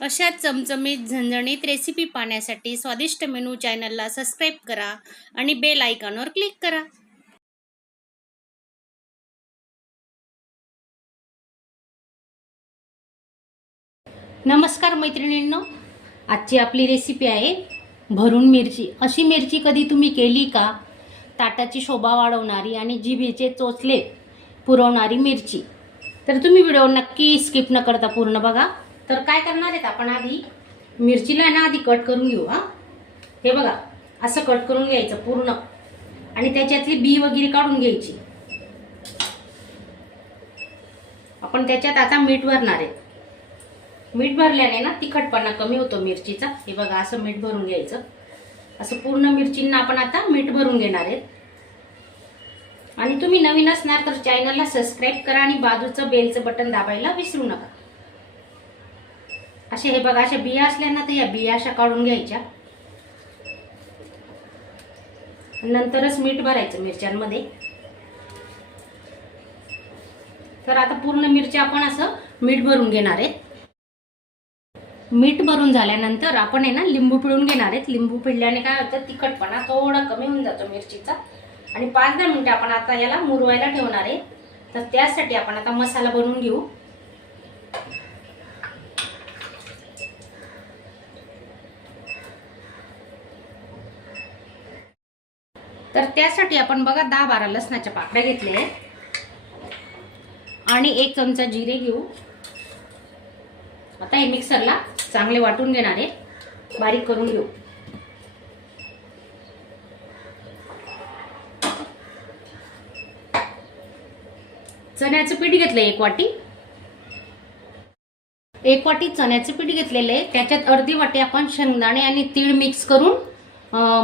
अशा चमचमीत झणझणीत रेसिपी पाहण्यासाठी स्वादिष्ट मेनू चॅनलला सबस्क्राईब करा आणि बेल आयकॉनवर क्लिक करा. नमस्कार मैत्रिणींनो, आजची आपली रेसिपी आहे भरून मिरची. अशी मिरची कधी तुम्ही केली का? ताटाची शोभा वाढवणारी आणि जिभेचे चोचले पुरवणारी मिरची. तर तुम्ही व्हिडिओ नक्की स्किप न करता पूर्ण बघा. तर काय करणार आहेत आपण, आधी मिरचीला ना आधी कट करून घेऊ. हे बघा, असं कट करून घ्यायचं पूर्ण आणि त्याच्यातली बी वगैरे काढून घ्यायची. आपण त्याच्यात आता मीठ भरणार आहे. मीठ भरल्याने ना तिखटपणा कमी होतो मिरचीचा. हे बघा, असं मीठ भरून घ्यायचं. असं पूर्ण मिरचींना आपण आता मीठ भरून घेणार आहेत. आणि तुम्ही नवीन असणार तर चॅनलला सबस्क्राईब करा आणि बाजूचं बेलचं बटन दाबायला विसरू नका. असे हे बघा, अशा बिया असल्या ना तर या बिया अशा काढून घ्यायच्या. नंतरच मीठ भरायचं मिरच्यांमध्ये. तर आता पूर्ण मिरच्या आपण असं मीठ भरून घेणार आहेत. मीठ भरून झाल्यानंतर आपण आहे ना लिंबू पिळून घेणार आहेत. लिंबू पिळल्याने काय होतं, तिखटपणा थोडा कमी होऊन जातो मिरचीचा. आणि 5-10 मिनिटं आपण आता याला मुरवायला ठेवणार आहे. तर त्यासाठी आपण आता मसाला बनवून घेऊ. तर त्यासाठी आपण बघा 10-12 लसणाच्या पाकळ्या घेतल्या आहेत आणि 1 चमचा जिरे घेऊ. आता हे मिक्सरला चांगले वाटून घेणार आहे, बारीक करून घेऊ. चण्याचं पीठ घेतलंय 1 वाटी. 1 वाटी चण्याचं पीठ घेतलेलं आहे. त्याच्यात अर्धी वाटी आपण शेंगदाणे आणि तीळ मिक्स करून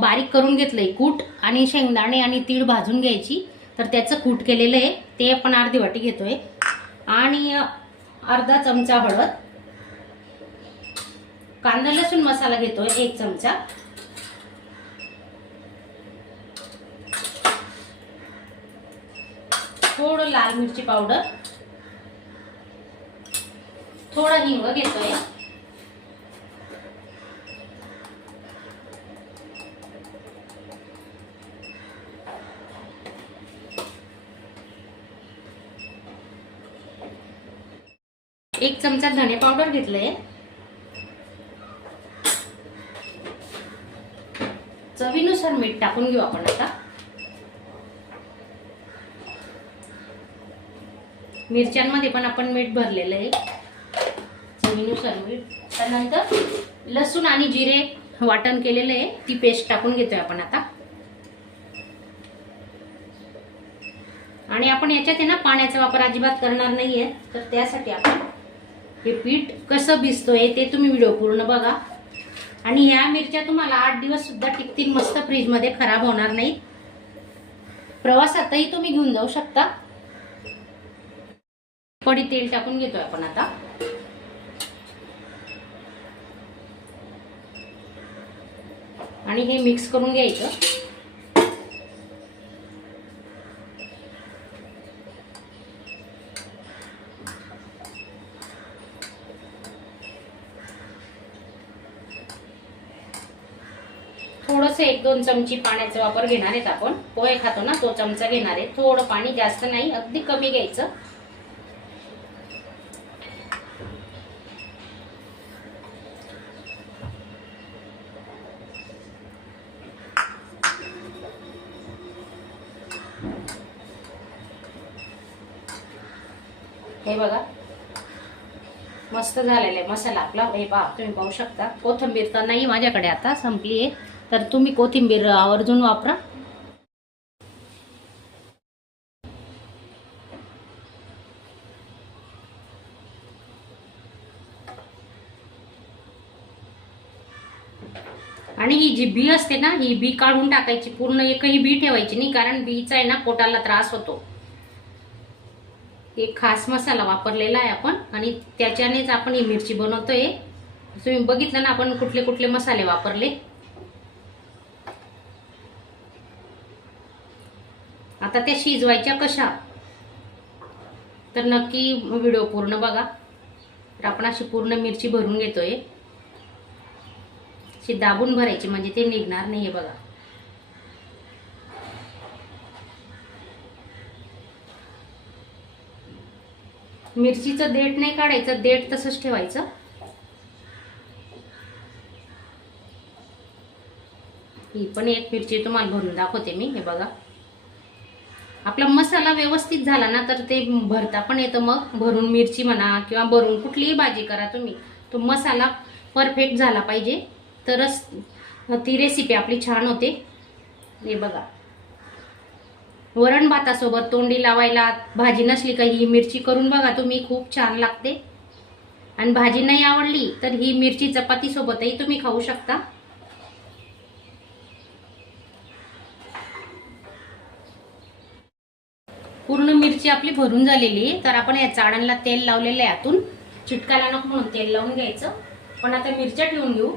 बारीक करून घेतलंय. कूट आणि शेंगदाणे आणि तीळ भाजून घ्यायची. तर त्याचं कूट केलेलं आहे ते आपण अर्धी वाटी घेतोय. आणि अर्धा चमचा हळद. कांदा लसूण मसाला घेतोय 1 चमचा. थोडं लाल मिरची पावडर. थोडा हिंग घेतोय. एक चमचा धने पावडर घेतलंय. चवीनुसार मीठ टाकून घेऊ आपण आता. मिरच्यांमध्ये पण आपण मीठ भरलेलं आहे, चवीनुसार मीठ. त्यानंतर लसूण आणि जिरे वाटण केलेलं आहे, ती पेस्ट टाकून घेतोय आपण आता. आणि आपण याच्यात आहे ना पाण्याचा वापर अजिबात करणार नाहीये. तर त्यासाठी आपण हे पीठ कसं भिजतोय ते तुम्ही व्हिडिओ पूर्ण बघा. आणि ह्या मिरच्या तुम्हाला 8 दिवस सुद्धा टिकतील, मस्त फ्रीज मध्ये खराब होणार नाही. प्रवासातही तुम्ही घेऊन जाऊ शकता. कढी तेल टाकून घेतोय आपण आता. आणि हे मिक्स करून घ्यायचं. थोडंसं 1-2 चमची पाण्याचा वापर घेणार आहेत आपण. पोहे खातो ना तो चमचा घेणार आहे. थोडं पाणी, जास्त नाही, अगदी कमी घ्यायचं. हे बघा, मस्त झालेला आहे मसाला आपला. हे पहा, तुम्ही पाहू शकता. कोथिंबीर तर नाही माझ्याकडे, आता संपली आहे. तर तुम्ही कोथिंबीर आवर्जून वापरा. आणि ही जी बी असते ना, ही बी काढून टाकायची. पूर्ण एकही बी ठेवायची नाही, कारण बीचा आहे ना पोटाला त्रास होतो. एक खास मसाला वापरलेला आहे आपण आणि त्याच्यानेच आपण ही मिरची बनवतोय. तुम्ही बघितलं ना आपण कुठले कुठले मसाले वापरले. आता त्या शिजवायच्या कशा, तर नक्की व्हिडिओ पूर्ण बघा. तर आपण अशी पूर्ण मिरची भरून घेतोय. अशी दाबून भरायची म्हणजे ते निघणार नाही. हे बघा, मिरचीचं देठ नाही काढायचं, देठ तसंच ठेवायचं. ही पण एक मिरची तुम्हाला भरून दाखवते मी. हे बघा, आपला मसाला व्यवस्थित झाला ना तर ते भरता पण येतं. मग भरून मिरची म्हणा किंवा भरून कुठलीही भाजी करा तुम्ही, तो मसाला परफेक्ट झाला पाहिजे, तरच ती रेसिपी आपली छान होते. हे बघा, वरण भातासोबत तोंडी लावायला भाजी नसली का ही मिरची करून बघा तुम्ही, खूप छान लागते. आणि भाजी नाही आवडली तर ही मिरची चपाती सोबतही तुम्ही खाऊ शकता. पूर्ण मिरची आपली भरून झालेली आहे. तर आपण या चाळणला तेल लावलेलं आहे आतून, चिटकायला नको म्हणून तेल लावून घ्यायचं. पण आता मिरच्या ठेवून घेऊ.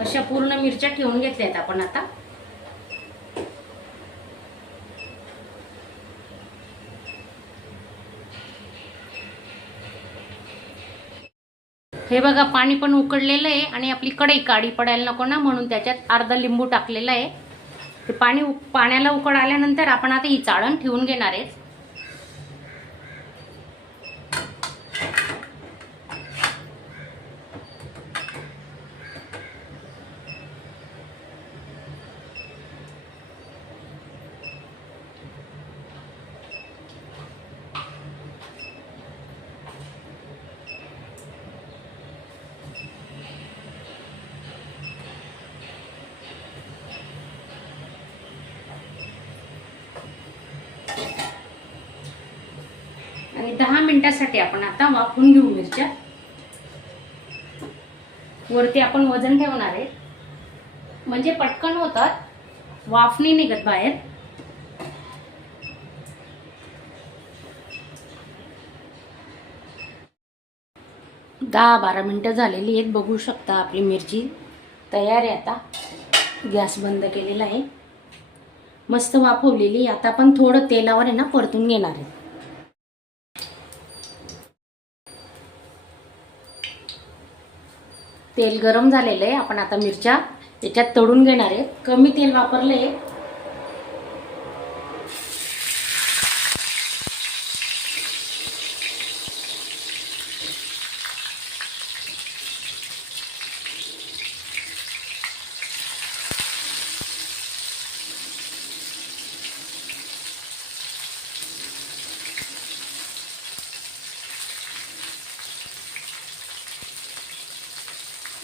अशा पूर्ण मिरच्या ठेवून घेतल्यात आपण. आता हे बघा, पाणी पण उकळलेलं आहे आणि आपली कढई काळी पडायला नको ना म्हणून त्याच्यात अर्धा लिंबू टाकलेला आहे. ते पाण्याला उकळ आल्यानंतर आपण आता ही चाळण ठेवून घेणार आहे. आणि 10 मिनिटांसाठी आपण आता वाफवून घेऊ मिरच्या. वरती आपण वजन ठेवणार आहे म्हणजे पटकन होतात, वाफ नाही निघत बाहेर. दहा 12 मिनिटं झालेली आहेत. बघू शकता आपली मिरची तयार आहे. आता गॅस बंद केलेला आहे, मस्त वाफवलेली. आता आपण थोडं तेलावर आहे ना परतून घेणार आहे. तेल गरम झालेलं आहे. आपण आता मिरच्या त्याच्यात तळून घेणार आहे. कमी तेल वापरले.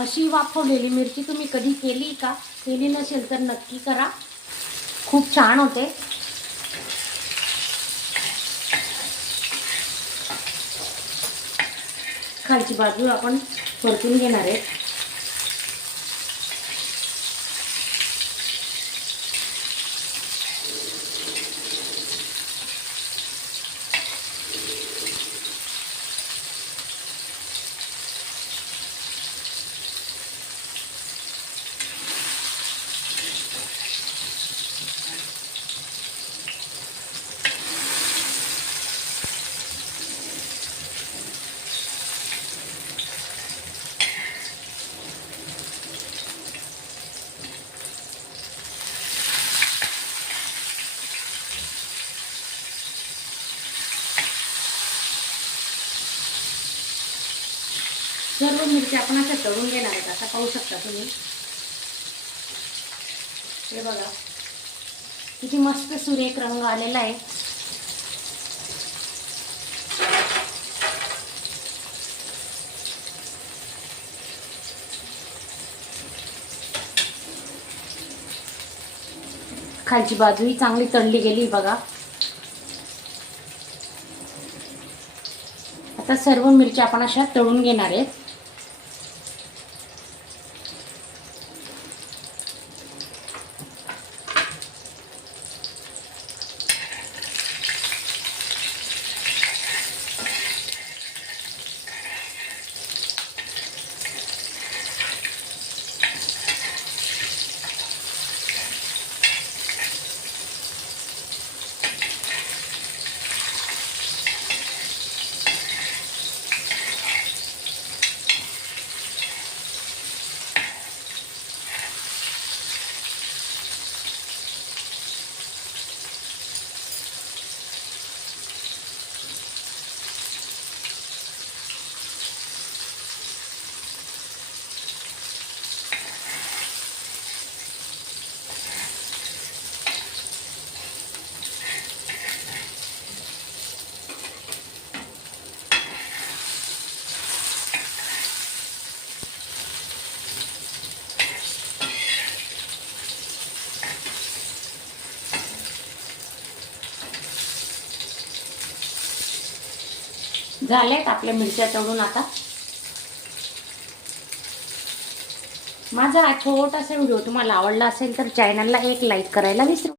अशी वाफवलेली मिरची तुम्ही कधी केली का? केली नसेल तर नक्की करा, खूप छान होते. खालची बाजू आपण परतून घेणार आहे. सर्व मिरची आपण आता तळून घेणार आहेत. आता पाहू शकता तुम्ही, हे बघा किती मस्त सुरेख रंग आलेला आहे. खालची बाजूही चांगली तळली गेली बघा. आता सर्व मिरच्या आपण अशा तळून घेणार आहेत. झाल्यात आपल्या मिरच्या तळून. आता माझा हा छोटासा व्हिडिओ तुम्हाला आवडला असेल तर चॅनलला एक लाईक करायला विसरू